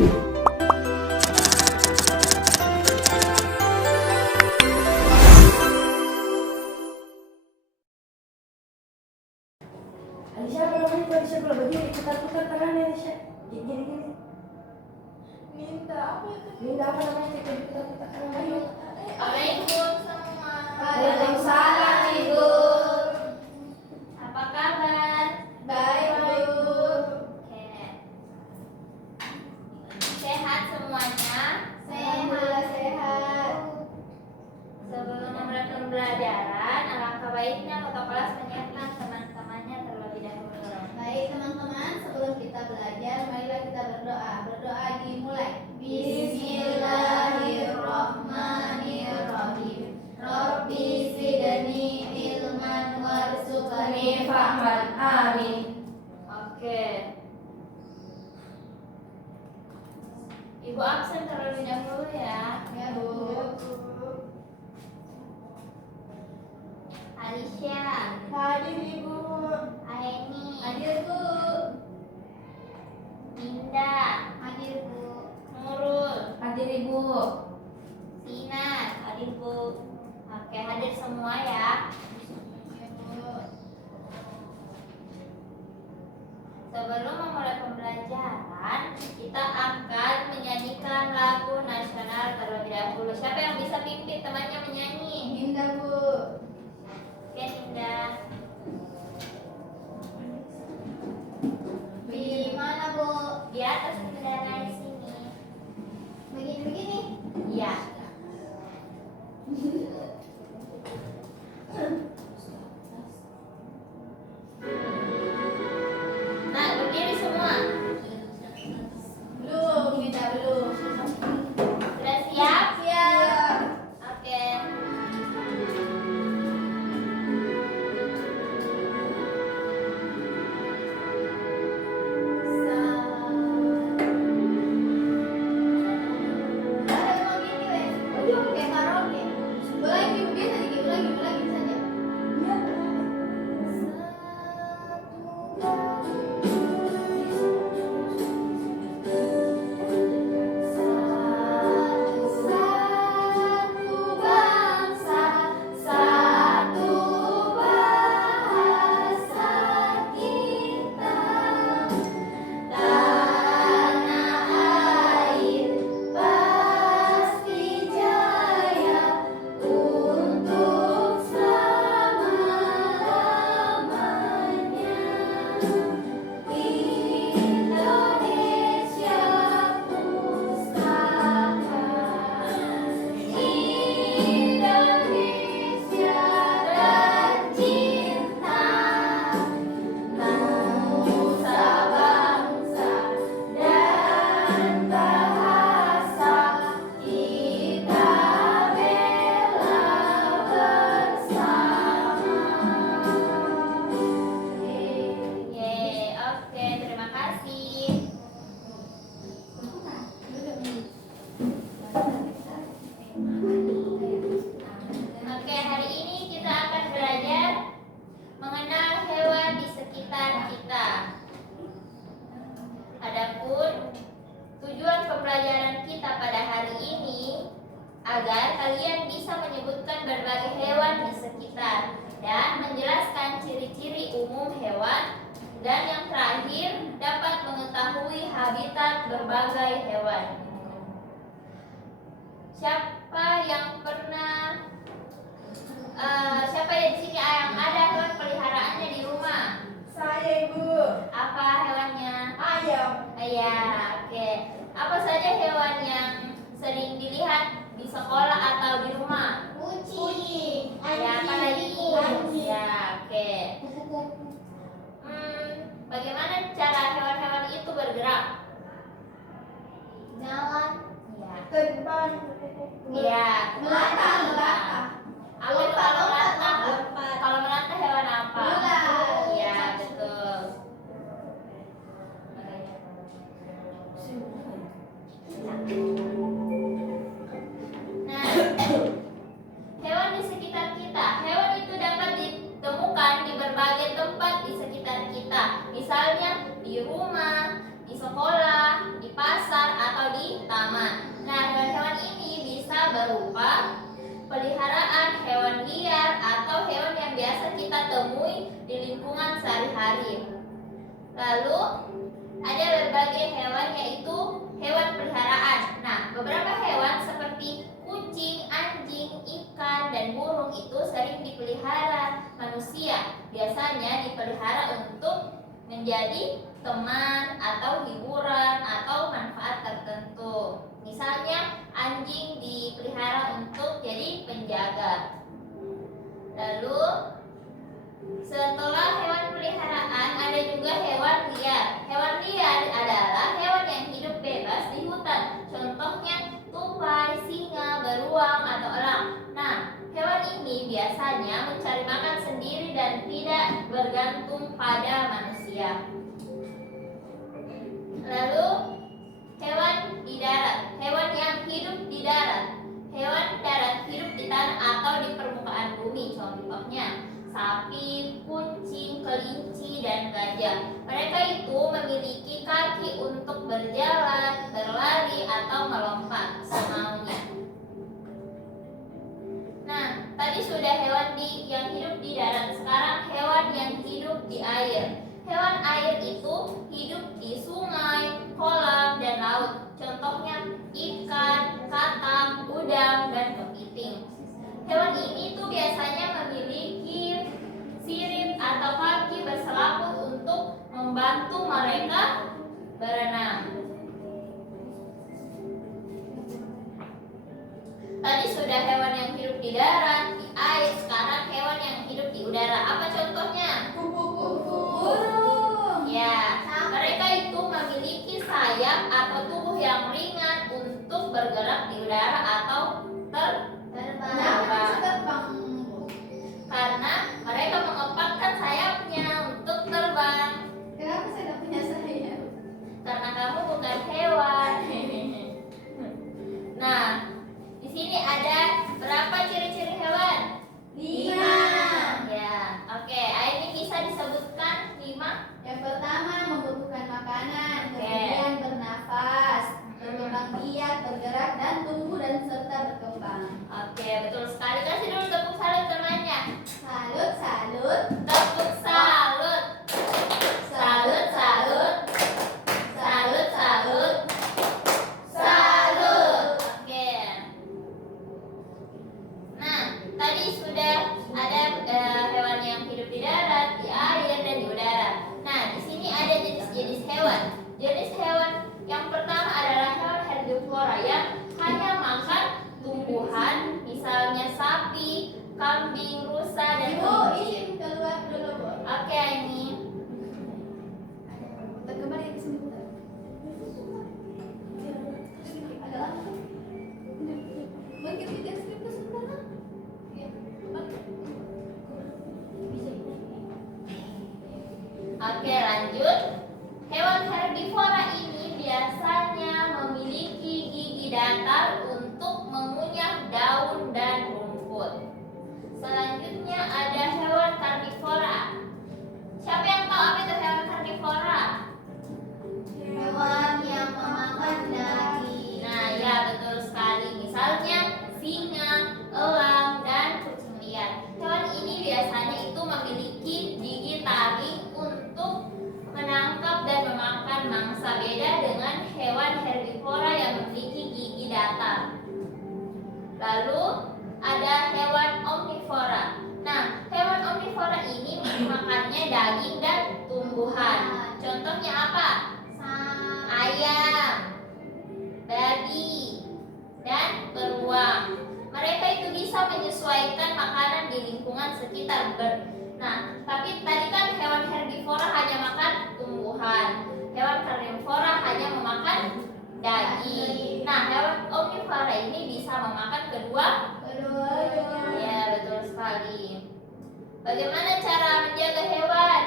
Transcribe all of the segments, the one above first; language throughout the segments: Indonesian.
Alicia belum itu, Alicia belum berdiri, putar-putar tangannya Alicia. Gini. Minta apa itu? Linda apa namanya? Putar-putar tangannya. Waalaikumsalam semua. Waalaikumsalam, Ibu. Apa kabar? Baik, Bu. Oke. Sehat semuanya? Sehat. Sebelum memulai pembelajaran, alangkah baiknya ketua kelas menyiapkan teman-temannya terlebih dahulu. Baik teman-teman, sebelum kita belajar, marilah kita berdoa. Berdoa dimulai. Bismillahirrahmanirrahim. Rabbi zidni ilman warzuqni fahman. Amin. Oke. Ibu absen terlebih dahulu ya. Ya, Bu. Alicia, Hadir Ibu. Aini, Hadir Bu. Linda, Hadir Bu. Nurul, Hadir Ibu. Sinar, hadir Bu. Oke, hadir semua ya. Ya, Bu. Sebelum memulai pembelajaran, kita akan menyanyikan lagu nasional terlebih dahulu. Siapa yang bisa pimpin temannya menyanyi? Dinda Bu. Oke, Linda. Di mana Bu? Di atas bendera di sini. Begini. Iya. Nah, berdiri semua. Belum, kita belum. Sudah siap? Siap. Oke. Yeay, oke, terima kasih. Oke, hari ini kita akan belajar mengenal hewan di sekitar kita. Adapun tujuan pembelajaran kita pada hari ini agar kalian bisa menyebutkan berbagai hewan di sekitar dan menjelaskan ciri-ciri umum hewan, dan yang terakhir dapat mengetahui habitat berbagai hewan. Siapa di sini yang ada hewan peliharaannya di rumah? Saya Ibu. Apa hewannya? Ayam. Ya, oke. Apa saja hewan yang sering dilihat di sekolah atau di rumah? Kucing. Ya, apa lagi? Anjing. Ya, oke. Bagaimana cara hewan-hewan itu bergerak? Jalan. Ya. Terbang. Iya. Melata. Apa itu kalau melata? Lompat. Kalau melata hewan apa? Ular. Iya, betul. Nah, hewan di sekitar kita. Hewan itu dapat ditemukan di berbagai tempat di sekitar kita. Misalnya di rumah, di sekolah, di pasar, atau hari. Lalu ada berbagai hewan, yaitu hewan peliharaan. Nah, beberapa hewan seperti kucing, anjing, ikan, dan burung itu sering dipelihara manusia. Biasanya dipelihara untuk menjadi teman atau hiburan atau manfaat tertentu. Misalnya anjing dipelihara untuk jadi penjaga. Lalu setelah hewan peliharaan ada juga hewan liar. Hewan liar adalah hewan yang hidup bebas di hutan. Contohnya tupai, singa, beruang, atau elang. Nah, hewan ini biasanya mencari makan sendiri dan tidak bergantung pada manusia. Lalu hewan di darat. Hewan yang hidup di darat. Hewan darat hidup di tanah atau di permukaan bumi. Contohnya sapi, kucing, kelinci, dan gajah. Mereka itu memiliki kaki untuk berjalan, berlari, atau melompat semaunya. Nah, tadi sudah hewan yang hidup di darat. Sekarang hewan yang hidup di air. Hewan air itu hidup di sungai, kolam, dan laut. Contohnya ikan, kakap, udang, dan kepiting. Hewan ini tuh biasanya memiliki sirip atau kaki berselaput untuk membantu mereka berenang. Tadi sudah hewan yang hidup di darat, di air. Sekarang hewan yang hidup di udara. Apa contohnya? Burung. Ya, mereka itu memiliki sayap atau tubuh yang ringan untuk bergerak di udara atau terbang. Karena mereka mengepakkan sayapnya untuk terbang. Kenapa saya tidak punya sayap? Karena kamu bukan hewan. Nah, di sini ada berapa ciri-ciri hewan? 5. Ya, oke. Ini bisa disebutkan 5. Yang pertama membutuhkan makanan, Oke. kemudian bernafas, berkembang biak, bergerak, dan tumbuh dan serta berkembang. Oke, betul sekali. Kasih dulu tepuk salut temannya. Salut, salut, Tepuk salut. Salut, salut. Salut, salut. Salut. Oke. Nah, tadi sudah ada hewan yang hidup di darat, di air, dan di udara. Nah, di sini ada jenis-jenis hewan. Jenis hewan yang pertama adalah hewan herbivora yang hanya makan tumbuhan, misalnya sapi, kambing, rusa, dan Ibu, kelinci. izin keluar dulu, Bu. Oke, ini. Kembali ke sini. Ada lampu. Mungkin tidak skrip sebentar. Iya. Oke, lanjut. Hewan herbivora ini biasanya memiliki gigi datar untuk mengunyah daun dan rumput. Selanjutnya ada hewan karnivora. Siapa yang tahu apa itu hewan karnivora? Hewan yang memakan daging. Nah, ya betul sekali. Misalnya singa, elang, dan kucing liar. Hewan ini biasanya itu memiliki gigi taring untuk menangkap dan memakan mangsa. Beda dengan hewan herbivora yang memiliki gigi datar. Lalu ada hewan omnivora. Nah, hewan omnivora ini makannya daging dan tumbuhan. Contohnya apa? Ayam, babi, dan beruang. Mereka itu bisa menyesuaikan makanan di lingkungan sekitar. Nah, tapi tadi kan hewan herbivora hanya makan tumbuhan. Hewan karnivora hanya memakan daging. Nah, hewan omnivora ini bisa memakan Kedua-duanya. Ya, betul sekali. Bagaimana cara menjaga hewan?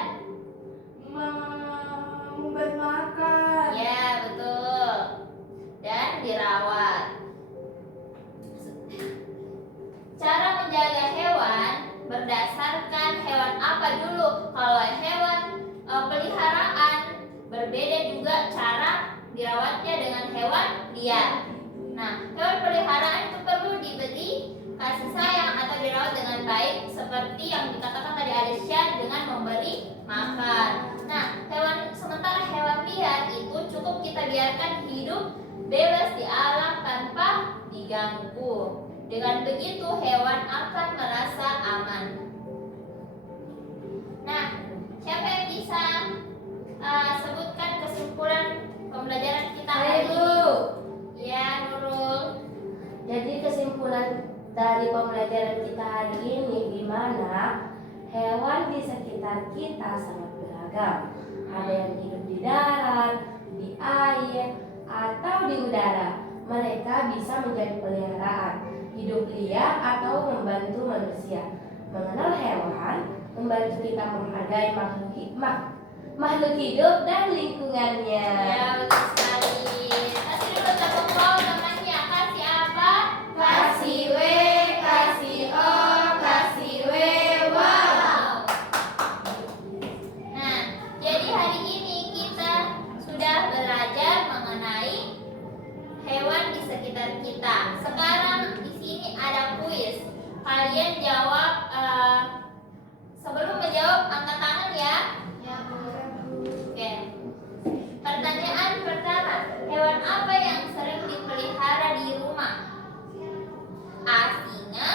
Memberi makan. Ya, betul. Dan dirawat. Cara menjaga hewan berdasarkan hewan apa dulu? Kalau hewan peliharaan berbeda juga cara dirawatnya dengan hewan liar. Nah, hewan peliharaan itu perlu diberi kasih sayang atau dirawat dengan baik seperti seperti yang dikatakan tadi Alicia dengan memberi makan. Nah, sementara hewan liar itu cukup kita biarkan hidup bebas di alam tanpa diganggu. Dengan begitu hewan akan merasa aman. Nah, siapa yang bisa sebutkan kesimpulan pembelajaran kita hari ini? Ya, Nurul. Jadi kesimpulan dari pembelajaran kita hari ini di mana hewan di sekitar kita sangat beragam. Ada yang hidup di darat, di air, atau di udara. Mereka bisa menjadi peliharaan, hidup liar atau membantu manusia. Mengenal hewan membantu kita menghargai makhluk hidup dan lingkungannya. Ya, betul sekali. Kasih dulu tepuk tangan namanya. Kasih apa? Kasih W, kasih O, kasih W, wow. Nah, jadi hari ini kita sudah belajar mengenai hewan di sekitar kita. Sekarang di sini ada kuis. Kalian jawab. Sebelum menjawab, angkat tangan ya. Ya, Bu. Oke. Pertanyaan pertama, hewan apa yang sering dipelihara di rumah? A. Singa,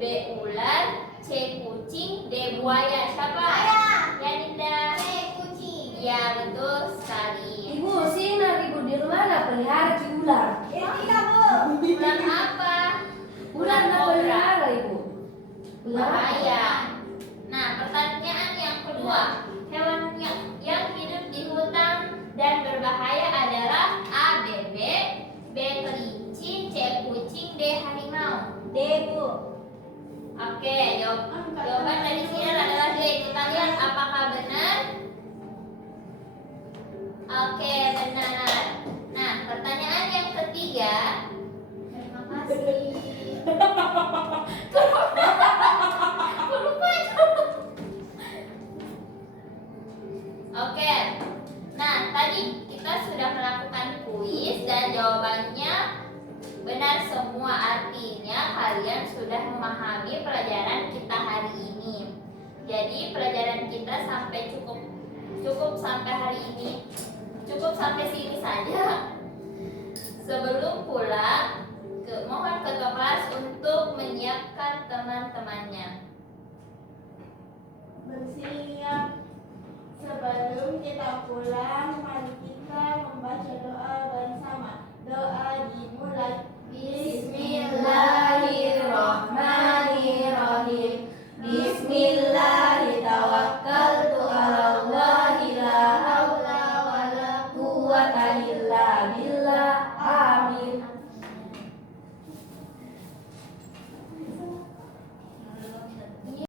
B. Ular, C. Kucing, D. Buaya. Siapa? Ya, Dinda. Kucing. Ya, betul sekali. Ibu, sinar ibu di rumah nak pelihara ki ular. Tidak, Bu. Ular apa? Ular nak kobra. pelihara ibu. Ular apa? Bahaya. Nah, pertanyaan yang kedua, hewan yang hidup di hutan dan berbahaya adalah A. Bebek, B. Kelinci, C. Kucing, D. Harimau. D, Bu. Oke, jawaban dari sini adalah D. Kita lihat apakah benar. Oke, benar. Nah, pertanyaan yang ketiga. Terima kasih. Oke. Nah, tadi kita sudah melakukan kuis dan jawabannya benar semua. Artinya kalian sudah memahami pelajaran kita hari ini. Jadi pelajaran kita cukup sampai hari ini. Cukup sampai sini saja. Sebelum pulang, mohon ketua kelas untuk menyiapkan teman-temannya. Bersiap. Sebelum kita pulang, mari kita